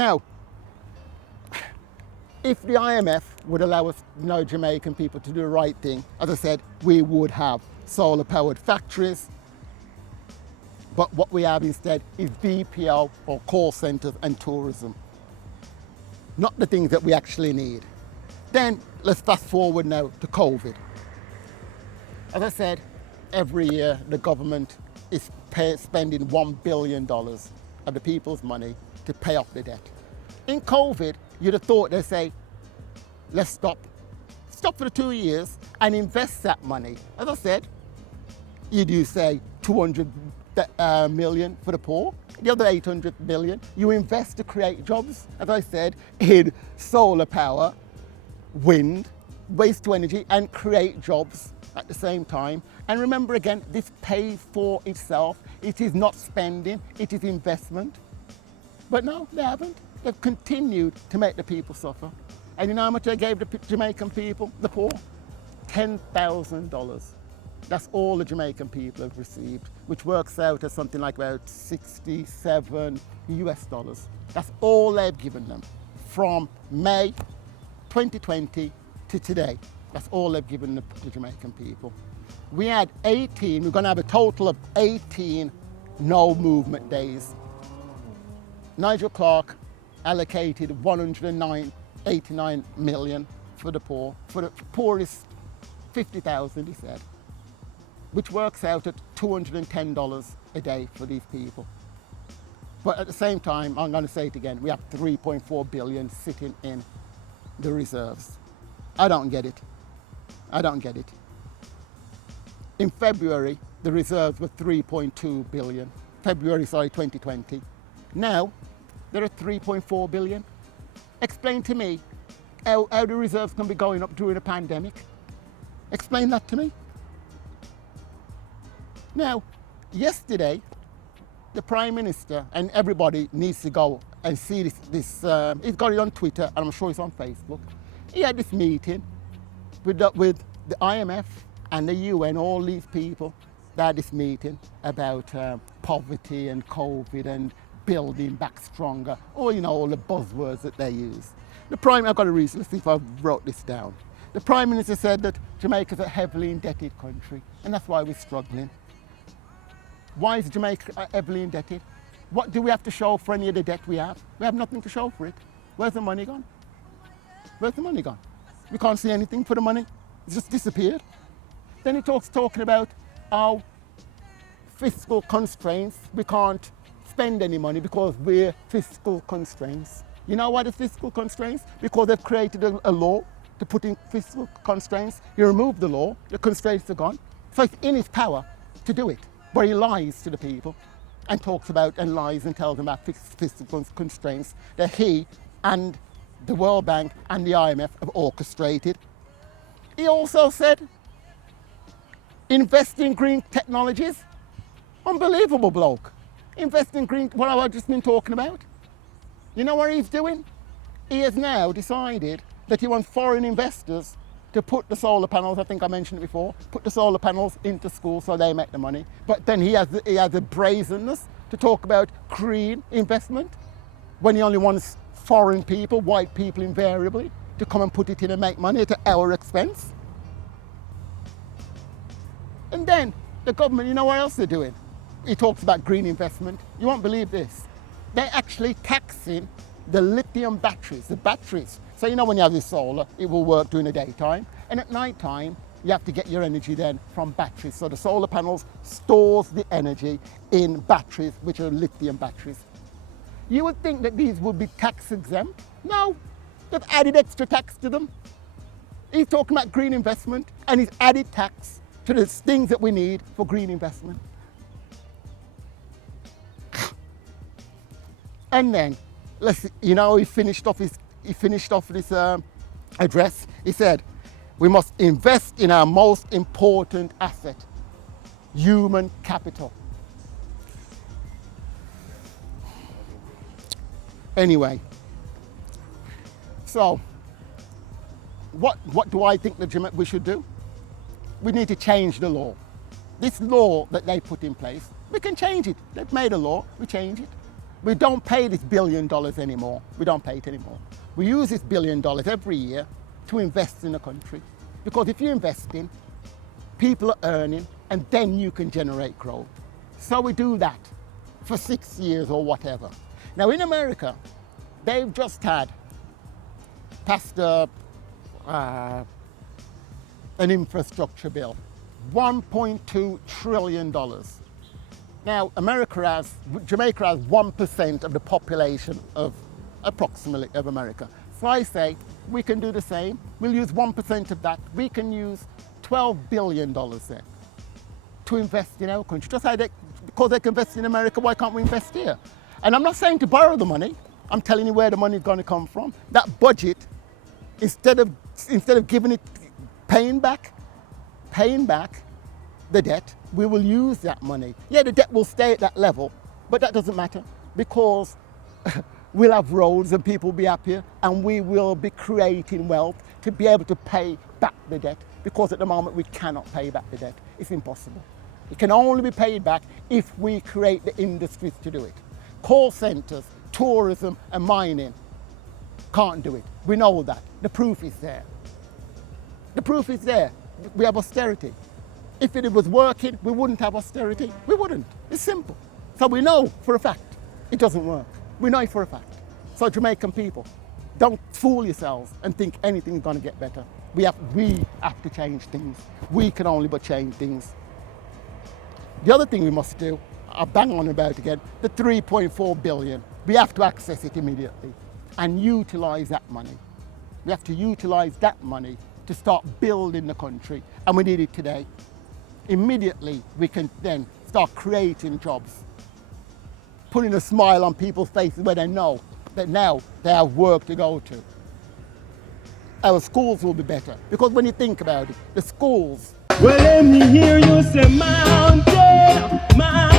Now, if the IMF would allow us, Jamaican people to do the right thing, as I said, we would have solar-powered factories. But what we have instead is BPO or call centres and tourism. Not the things that we actually need. Then let's fast forward now to COVID. As I said, every year the government is spending $1 billion of the people's money to pay off the debt. In COVID, you'd have thought they'd say, let's stop for the 2 years and invest that money. As I said, you do say 200 million for the poor, the other 800 million, you invest to create jobs, as I said, in solar power, wind, waste to energy, and create jobs at the same time. And remember again, this pays for itself. It is not spending, it is investment. But no, they haven't. They've continued to make the people suffer. And you know how much they gave the Jamaican people, the poor? $10,000. That's all the Jamaican people have received, which works out as something like about 67 US dollars. That's all they've given them from May 2020 to today. That's all they've given the Jamaican people. We had 18, we're going to have a total of 18 no movement days. Nigel Clark allocated 189 million for the poor. For the poorest, 50,000, he said, which works out at $210 a day for these people. But at the same time, I'm going to say it again, we have 3.4 billion sitting in the reserves. I don't get it. I don't get it. In February, the reserves were 3.2 billion. February, 2020. Now, there are 3.4 billion. Explain to me how the reserves can be going up during a pandemic. Explain that to me. Now, yesterday, the Prime Minister, and everybody needs to go and see this he's got it on Twitter, and I'm sure it's on Facebook. He had this meeting with the IMF and the UN, all these people. They had this meeting about poverty and COVID and building back stronger, or all the buzzwords that they use. I've got a reason, let's see if I wrote this down. The Prime Minister said that Jamaica's a heavily indebted country, and that's why we're struggling. Why is Jamaica heavily indebted? What do we have to show for any of the debt we have? We have nothing to show for it. Where's the money gone? Where's the money gone? We can't see anything for the money. It's just disappeared. Then he talking about how fiscal constraints, we can't spend any money because we're fiscal constraints. You know why the fiscal constraints? Because they've created a law to put in fiscal constraints. He removed the law, the constraints are gone. So it's in his power to do it. But he lies to the people and talks about and lies and tells them about fiscal constraints that he and the World Bank and the IMF have orchestrated. He also said, invest in green technologies. Unbelievable bloke. Invest in green, what I've just been talking about. You know what he's doing? He has now decided that he wants foreign investors to put the solar panels, I think I mentioned it before, put the solar panels into schools so they make the money. But then he has the brazenness to talk about green investment when he only wants foreign people, white people invariably, to come and put it in and make money at our expense. And then the government, you know what else they're doing? He talks about green investment. You won't believe this. They're actually taxing the lithium batteries, the batteries. So when you have this solar, it will work during the daytime. And at night time, you have to get your energy then from batteries. So the solar panels stores the energy in batteries, which are lithium batteries. You would think that these would be tax exempt. No, they've added extra tax to them. He's talking about green investment and he's added tax to the things that we need for green investment. And then, he finished off this address. He said, we must invest in our most important asset, human capital. Anyway, so what do I think that we should do? We need to change the law. This law that they put in place, we can change it. They've made a law, we change it. We don't pay this $1 billion anymore. We don't pay it anymore. We use this $1 billion every year to invest in the country. Because if you invest in, people are earning, and then you can generate growth. So we do that for 6 years or whatever. Now in America, they've just passed an infrastructure bill, $1.2 trillion. Now, Jamaica has 1% of the population of approximately of America. So I say, we can do the same. We'll use 1% of that. We can use $12 billion then to invest in our country. Just like because they can invest in America, why can't we invest here? And I'm not saying to borrow the money. I'm telling you where the money is going to come from. That budget, instead of giving it, paying back the debt, we will use that money. Yeah, the debt will stay at that level, but that doesn't matter because we'll have roads and people will be happier, and we will be creating wealth to be able to pay back the debt, because at the moment we cannot pay back the debt. It's impossible. It can only be paid back if we create the industries to do it. Call centres, tourism and mining can't do it. We know that. The proof is there. The proof is there. We have austerity. If it was working, we wouldn't have austerity. We wouldn't. It's simple. So we know for a fact it doesn't work. We know it for a fact. So Jamaican people, don't fool yourselves and think anything's going to get better. We have to change things. We can only but change things. The other thing we must do, I'll bang on about again, the 3.4 billion. We have to access it immediately and utilise that money. We have to utilise that money to start building the country, and we need it today. Immediately, we can then start creating jobs, putting a smile on people's faces where they know that now they have work to go to. Our schools will be better, because when you think about it, the schools. Well, let me hear you say mountain, mountain.